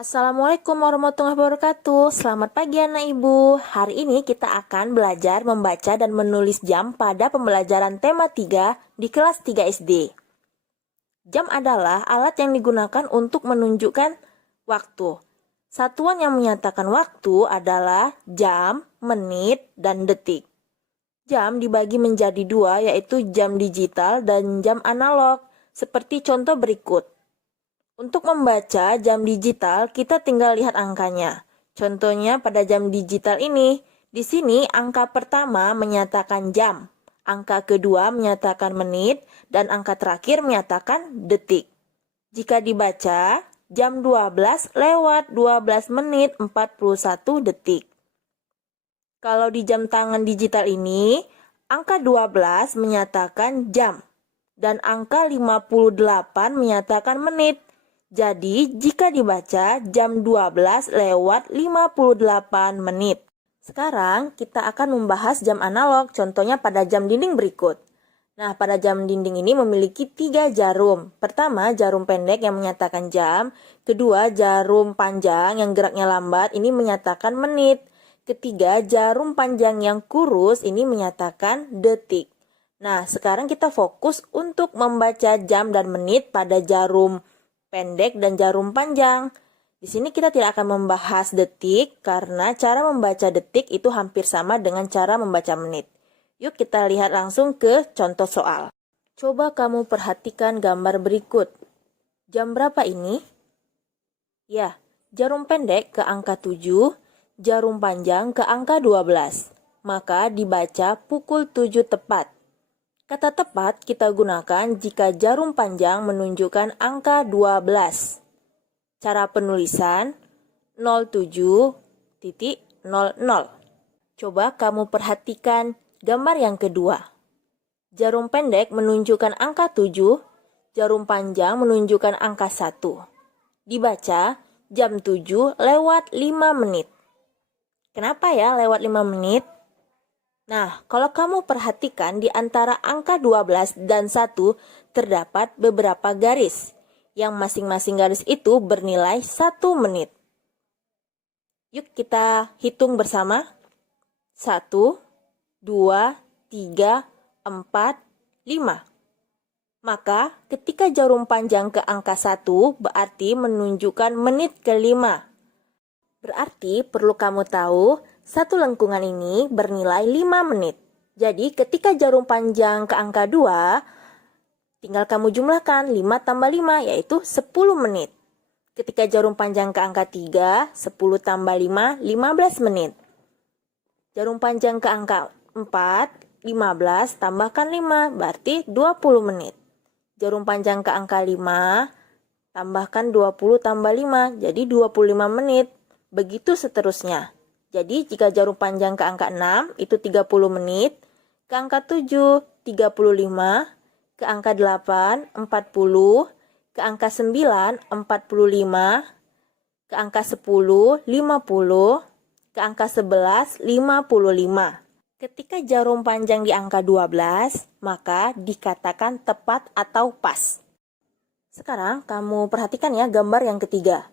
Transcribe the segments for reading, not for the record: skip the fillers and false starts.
Assalamualaikum warahmatullahi wabarakatuh. Selamat pagi anak ibu. Hari ini kita akan belajar membaca dan menulis jam pada pembelajaran tema 3 di kelas 3 SD. Jam adalah alat yang digunakan untuk menunjukkan waktu. Satuan yang menyatakan waktu adalah jam, menit, dan detik. Jam dibagi menjadi dua, yaitu jam digital dan jam analog, seperti contoh berikut. Untuk membaca jam digital, kita tinggal lihat angkanya. Contohnya pada jam digital ini, di sini angka pertama menyatakan jam, angka kedua menyatakan menit, dan angka terakhir menyatakan detik. Jika dibaca, jam 12 lewat 12 menit 41 detik. Kalau di jam tangan digital ini, angka 12 menyatakan jam, dan angka 58 menyatakan menit. Jadi, jika dibaca jam 12 lewat 58 menit. Sekarang, kita akan membahas jam analog, contohnya pada jam dinding berikut. Nah, pada jam dinding ini memiliki 3 jarum. Pertama, jarum pendek yang menyatakan jam. Kedua, jarum panjang yang geraknya lambat, ini menyatakan menit. Ketiga, jarum panjang yang kurus, ini menyatakan detik. Nah, sekarang kita fokus untuk membaca jam dan menit pada jarum pendek dan jarum panjang. Di sini kita tidak akan membahas detik karena cara membaca detik itu hampir sama dengan cara membaca menit. Yuk kita lihat langsung ke contoh soal. Coba kamu perhatikan gambar berikut. Jam berapa ini? Ya, jarum pendek ke angka 7, jarum panjang ke angka 12. Maka dibaca pukul 7 tepat. Kata tepat kita gunakan jika jarum panjang menunjukkan angka 12. Cara penulisan 07.00. Coba kamu perhatikan gambar yang kedua. Jarum pendek menunjukkan angka 7, jarum panjang menunjukkan angka 1. Dibaca jam 7 lewat 5 menit. Kenapa ya lewat 5 menit? Nah, kalau kamu perhatikan di antara angka 12 dan 1 terdapat beberapa garis, yang masing-masing garis itu bernilai 1 menit. Yuk kita hitung bersama. 1, 2, 3, 4, 5. Maka ketika jarum panjang ke angka 1 berarti menunjukkan menit ke-5. Berarti perlu kamu tahu, satu lengkungan ini bernilai 5 menit. Jadi ketika jarum panjang ke angka 2, tinggal kamu jumlahkan 5 tambah 5 yaitu 10 menit. Ketika jarum panjang ke angka 3, 10 tambah 5, 15 menit. Jarum panjang ke angka 4, 15 tambahkan 5 berarti 20 menit. Jarum panjang ke angka 5, tambahkan 20 tambah 5 jadi 25 menit. Begitu seterusnya. Jadi jika jarum panjang ke angka 6 itu 30 menit, ke angka 7 35, ke angka 8 40, ke angka 9 45, ke angka 10 50, ke angka 11 55. Ketika jarum panjang di angka 12, maka dikatakan tepat atau pas. Sekarang kamu perhatikan ya gambar yang ketiga.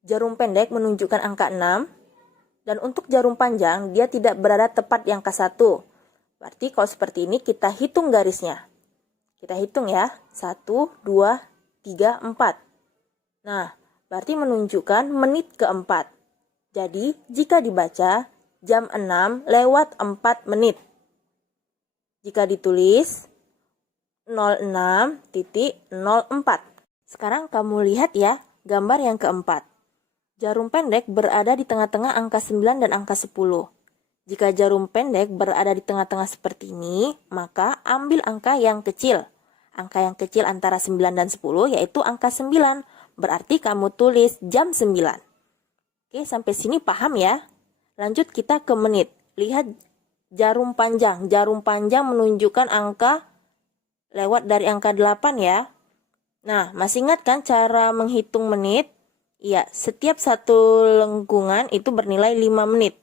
Jarum pendek menunjukkan angka 6, dan untuk jarum panjang dia tidak berada tepat di angka 1. Berarti kalau seperti ini kita hitung garisnya. Kita hitung ya, 1, 2, 3, 4. Nah, berarti menunjukkan menit keempat. Jadi, jika dibaca, jam 6 lewat 4 menit. Jika ditulis, 06.04. Sekarang kamu lihat ya, gambar yang keempat. Jarum pendek berada di tengah-tengah angka 9 dan angka 10. Jika jarum pendek berada di tengah-tengah seperti ini, maka ambil angka yang kecil. Angka yang kecil antara 9 dan 10 yaitu angka 9. Berarti kamu tulis jam 9. Oke, sampai sini paham ya? Lanjut kita ke menit. Lihat jarum panjang. Jarum panjang menunjukkan angka lewat dari angka 8 ya. Nah, masih ingat kan cara menghitung menit? Iya, setiap satu lengkungan itu bernilai 5 menit.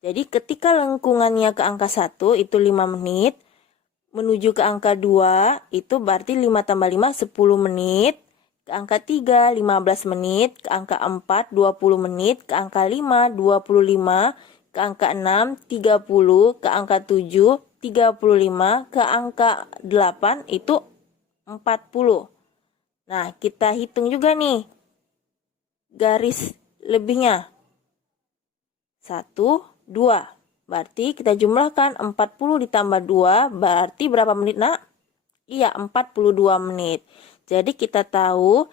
Jadi ketika lengkungannya ke angka 1 itu 5 menit, menuju ke angka 2 itu berarti 5 tambah 5 10 menit, ke ke angka 3, 15 menit, ke angka 4, 20 menit, ke angka 5, 25, ke angka 6, 30, ke angka 7, 35, ke angka 8 itu 40. Nah, kita hitung juga nih garis lebihnya. 1, 2. Berarti kita jumlahkan 40 ditambah 2, berarti berapa menit, Nak? Iya, 42 menit. Jadi kita tahu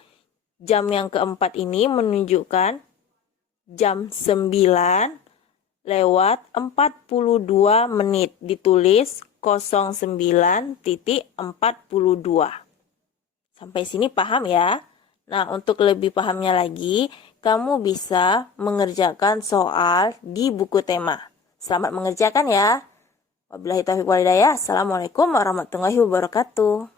jam yang keempat ini menunjukkan jam 9 lewat 42 menit. Ditulis 09.42. Sampai sini paham ya? Nah, untuk lebih pahamnya lagi, kamu bisa mengerjakan soal di buku tema. Selamat mengerjakan ya. Wabillahi taufiq wal hidayah. Assalamualaikum warahmatullahi wabarakatuh.